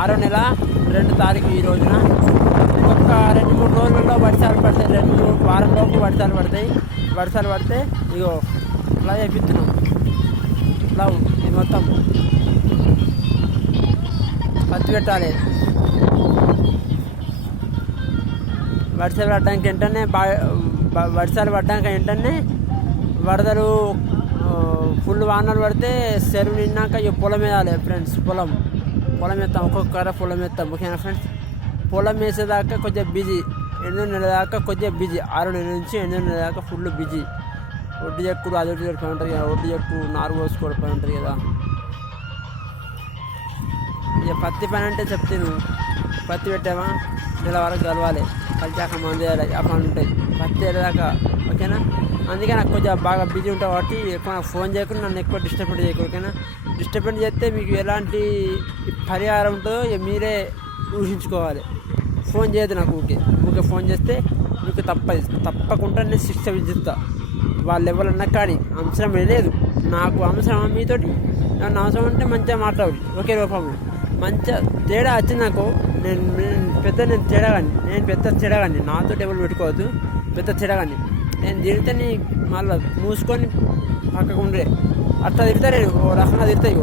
6వ నెల 2వ తారీఖు ఈ రోజున. ఇంకొక 2-3 రోజులలో వర్షాలు పడతాయి. 2-3 వారంలోపు వర్షాలు పడతాయి. వర్షాలు పడితే ఇగో ఇలా వేపిస్తున్నాం. లవ్ ఇది మొత్తం పత్తి పెట్టాలి. వర్షాలు పడ్డానికి వెంటనే వరదలు ఫుల్ వానలు పడితే చెరువు నిన్నాక ఇక పొలం వేయాలి ఫ్రెండ్స్. పొలం వేస్తాం. ఒక్కొక్కర పొలం వేస్తాం. ఓకేనా ఫ్రెండ్స్. పొలం వేసేదాకా కొద్దిగా బిజీ. 8 నెలల దాకా కొద్దిగా బిజీ. 6 నెలల నుంచి 8 నెలల దాకా ఫుల్ బిజీ. ఒడ్డు చెక్కుడు అది ఒడ్డు చెక్కు ఉంటుంది కదా. ఒడ్డు చెక్కు నారు పోసుకోవడం పని ఉంటుంది కదా. ఇక పత్తి పని అంటే చెప్తాను. పత్తి పెట్టామా నెల వరకు కలవాలి. కలిసాక మందు వేయాలి. ఆ పని ఉంటాయి పత్తి వెళ్ళాక. ఓకేనా. అందుకే నాకు కొంచెం బాగా బిజీ ఉంటాను కాబట్టి ఎక్కువ నాకు ఫోన్ చేయకుండా నన్ను ఎక్కువ డిస్టర్బెంట్ చేయకు. ఓకేనా. డిస్టర్బెంట్ చేస్తే మీకు ఎలాంటి పరిహారం ఉంటుందో మీరే ఊహించుకోవాలి. ఫోన్ చేయదు నాకు. ఊకే ఫోన్ చేస్తే మీకు తప్పకుండా నేను శిక్ష విధిస్తా. వాళ్ళు ఎవరన్నా కానీ అవసరం లేదు. నాకు అవసరం మీతోటి. నన్ను అవసరం అంటే మంచిగా మాట్లాడు. ఒకే రూపంలో మంచిగా తేడా వచ్చింది నాకు. నేను పెద్ద తేడాగాని నాతో ఎవరు పెట్టుకోవద్దు. పెద్ద తేడాగాని నేను తిడితే నీ మళ్ళీ మూసుకొని పక్కకు ఉండే అట్లా తిడతా. నేను ఓ రకంగా తిడతాయి.